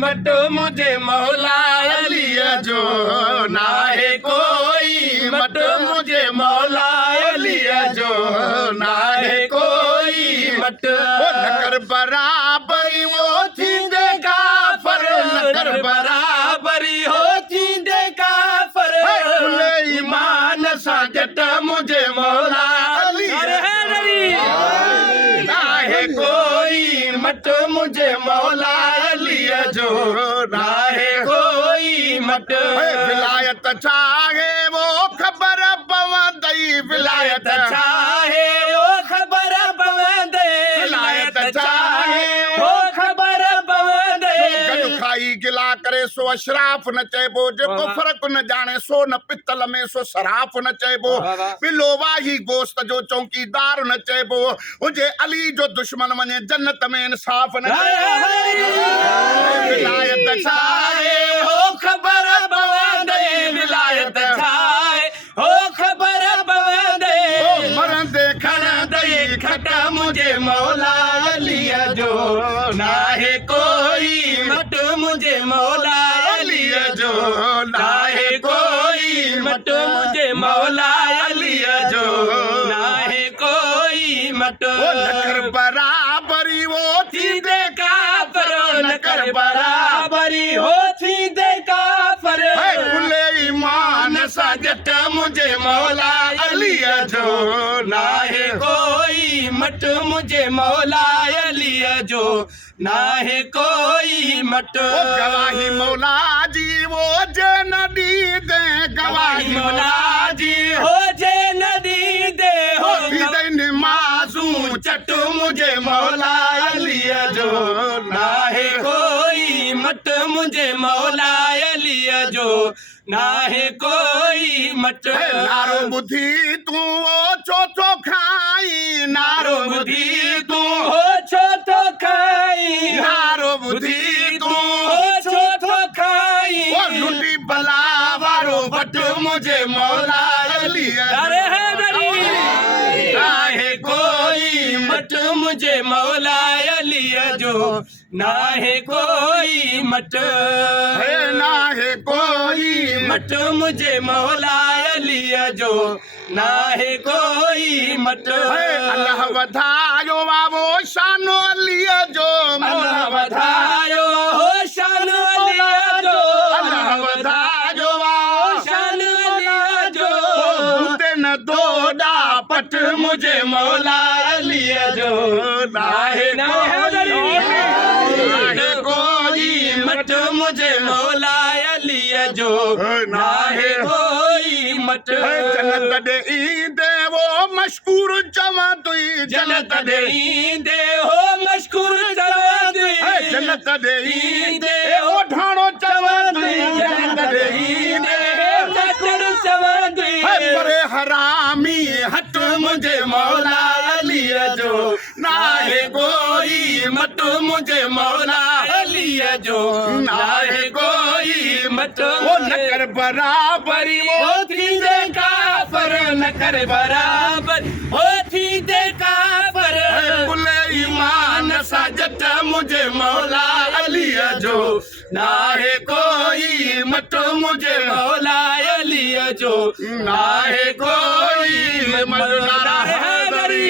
मट मुझे मौला अली जो नाहे कोई मट मुझे मौला अली जो नाहे कोई मट नकर बराबरी वो थींदे काफर नकर बराबरी हो थींदे काफर ईमान सां जट मुझे मौला अली नाहे कोई मट मुझे मौला अली जो नाहे कोई मट विलायत चाहे वो खबर पवंदई विलायत चाहे वो खबर पवंदे विलायत चाहे वो खबर पवंदे गॾु खाई गिला करे सो अशराफ न चइबो जेको फ़र्क़ु न ॼाणे सो न पितल में सो सराफ न चइबो बिलो वाही गोश्त जो चौकीदार न चइबो हुजे अली जो दुश्मन वञे जन्नत में इंसाफ न विलायत छाए हो खबर पवंदे विलायत छाए हो खबर पवंदे मरंदे खणंदे खट मुझे मौला अली जो नाहे कोई मट मुझे मौला अली जो नाहे कोई मट मुझे मौला अली जो नाहे कोई मट नकर बराबरी वो थींदे काफर नकर बराबरी हो थींदे काफर खुले ईमान सां जट मुझे मौला अली जो नाहे कोई मट मुझे मौला अली जो नाहे कोई मट गवाही मौला जी वो जे नदी दे गवाही मौला जी हो जे नदी दे हो मासूम चट मुझे मौला अली जो नाहे कोई मट मुझे मौला अली जो नाहे कोई मट नारो बुद्धि तू ओ छो खाई नारो बुद्धि तू हो छो खाई नारो बुद्धि तू हो छो खाई ओ लुटी बला वारो बट मुझे मौला अली नाहे कोई मट मुझे मौला अली जो नाहे कोई मट नाहे कोई मट मुझे मौला अली जो नाहे कोई मट अल्लाह वधायो बाबो शानो अली जो मौला वधायो हो शानो अली जो अल्लाह वधायो बाबो शानो अली जो न दोड़ा पट मुझे मौला अली जो नाहे कोई मट मुझे मौला अली जो नाहे कोई मट जन्नत दे ईंदे वो मशहूर चवा तुई जन्नत दे ईंदे हो मशहूर चवा तुई जन्नत दे ईंदे ओ ढाणो चवा तुई जन्नत दे ईंदे चचड़ चवा तुई परे हरामी हट मुझे मौला अली जो नाहे कोई मट मुझे मौला अली जो नाहे कोई मट वो नकर बराबरी वो थींदे काफर नकर बराबर वो थींदे काफर खुले ईमान सां जट मुझे मौला अली जो नाहे कोई मट मुझे मौला अली जो नाहे कोई मौला हैदरी